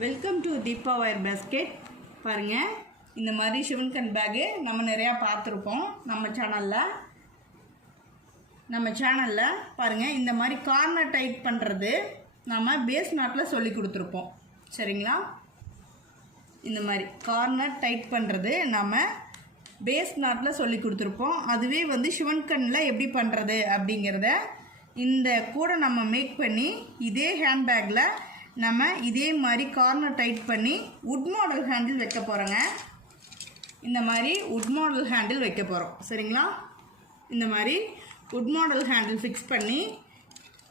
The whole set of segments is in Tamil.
Welcome to Deepa wire basket. பாருங்கள், இந்த மாதிரி ஷிவன்கன் பேகு நம்ம நிறையா பார்த்துருப்போம் நம்ம சேனலில் பாருங்கள். இந்த மாதிரி கார்னர் டைட் பண்ணுறது நம்ம பேஸ் நாட்டில் சொல்லி கொடுத்துருப்போம். சரிங்களா? இந்த மாதிரி கார்னர் டைட் பண்ணுறது நம்ம பேஸ் நாட்டில் சொல்லி கொடுத்துருப்போம். அதுவே வந்து ஷிவன்கனில் எப்படி பண்ணுறது அப்படிங்கிறத இந்த கூட நம்ம மேக் பண்ணி இதே ஹேண்ட்பேக்கில் நம்ம இதே மாதிரி கார்னர் டைட் பண்ணி வுட் மாடல் ஹேண்டில் வைக்க போகிறோங்க. இந்த மாதிரி வுட் மாடல் ஹேண்டில் வைக்க போகிறோம். சரிங்களா? இந்த மாதிரி வுட் மாடல் ஹேண்டில் ஃபிக்ஸ் பண்ணி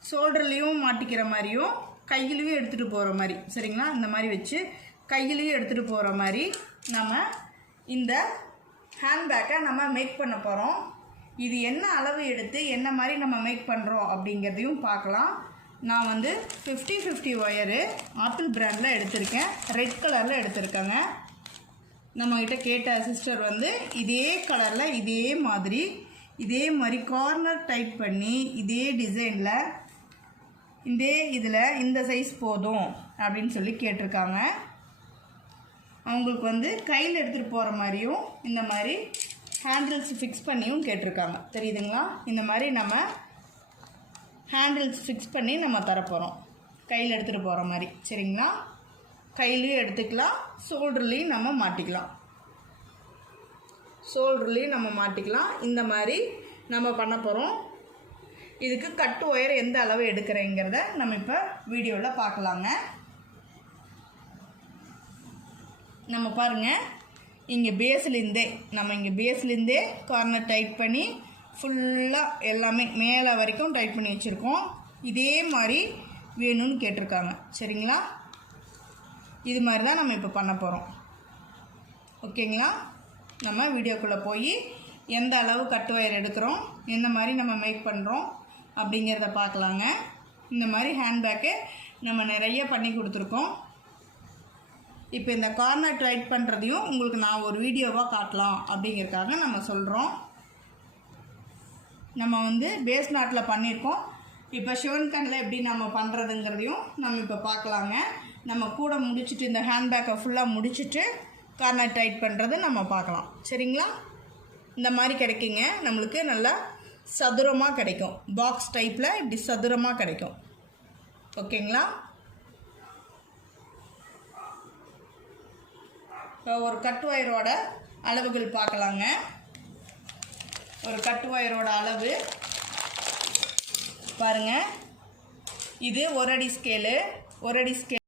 ஷோல்டர்லேயும் மாட்டிக்கிற மாதிரியும் கையிலையும் எடுத்துகிட்டு போகிற மாதிரி. சரிங்களா? இந்த மாதிரி வச்சு கையிலையும் எடுத்துகிட்டு போகிற மாதிரி நம்ம இந்த ஹேண்ட்பேக்கை நம்ம மேக் பண்ண போகிறோம். இது என்ன அளவு எடுத்து என்ன மாதிரி நம்ம மேக் பண்ணுறோம் அப்படிங்கிறதையும் பார்க்கலாம். நான் வந்து 50-50 ஒயரு ஆப்பிள் பிராண்டில் எடுத்திருக்கேன். ரெட் கலரில் எடுத்திருக்கேங்க. நம்மக்கிட்ட கேட்ட சிஸ்டர் வந்து இதே கலரில் இதே மாதிரி கார்னர் டைட் பண்ணி இதே டிசைனில் இதில் இந்த சைஸ் போதும் அப்படின்னு சொல்லி கேட்டிருக்காங்க. அவங்களுக்கு வந்து கையில் எடுத்துகிட்டு போகிற மாதிரியும் இந்த மாதிரி ஹேண்டில்ஸ் ஃபிக்ஸ் பண்ணியும் கேட்டிருக்காங்க. தெரியுதுங்களா? இந்த மாதிரி நம்ம ஹேண்டில்ஸ் ஃபிக்ஸ் பண்ணி நம்ம தரப்போகிறோம், கையில் எடுத்துகிட்டு போகிற மாதிரி. சரிங்களா? கையிலையும் எடுத்துக்கலாம், ஷோல்டர்லேயும் நம்ம மாட்டிக்கலாம். இந்த மாதிரி நம்ம பண்ண போகிறோம். இதுக்கு கட்டு ஒயர் எந்த அளவு எடுக்கிறேங்கிறத நம்ம இப்போ வீடியோவில் பார்க்கலாங்க. நம்ம பாருங்கள், இங்கே பேஸ்லேருந்தே கார்னர் டைட் பண்ணி ஃபுல்லாக எல்லாமே மேலே வரைக்கும் டைட் பண்ணி வச்சுருக்கோம். இதே மாதிரி வேணும்னு கேட்டிருக்காங்க. சரிங்களா? இது மாதிரி தான் நம்ம இப்போ பண்ண போகிறோம். ஓகேங்களா? நம்ம வீடியோக்குள்ளே போய் எந்த அளவு கட்டு ஒயர் எடுக்கிறோம், எந்த மாதிரி நம்ம மேக் பண்ணுறோம் அப்படிங்கிறத பார்க்கலாங்க. இந்த மாதிரி ஹேண்ட்பேக்கு நம்ம நிறைய பண்ணி கொடுத்துருக்கோம். இப்போ இந்த கார்னர் டைட் பண்ணுறதையும் உங்களுக்கு நான் ஒரு வீடியோவாக காட்டலாம் அப்படிங்கிறதுக்காக நம்ம சொல்கிறோம். நம்ம வந்து பேஸ் நாட்டில் பண்ணியிருக்கோம். இப்போ ஷிவன்கனில் எப்படி நம்ம பண்ணுறதுங்கிறதையும் நம்ம இப்போ பார்க்கலாங்க. நம்ம கூட முடிச்சுட்டு இந்த ஹேண்ட்பேக்கை ஃபுல்லாக முடிச்சுட்டு கார்னர் டைட் பண்ணுறது நம்ம பார்க்கலாம். சரிங்களா? இந்த மாதிரி கிடைக்குங்க. நம்மளுக்கு நல்லா சதுரமாக கிடைக்கும். பாக்ஸ் டைப்பில் இப்படி சதுரமாக கிடைக்கும். ஓகேங்களா? இப்போ ஒரு கட் ஒயரோட அளவுகள் பார்க்கலாங்க. ஒரு கட் ஒயரோட அளவு பாருங்கள். இது 1 அடி ஸ்கேலு.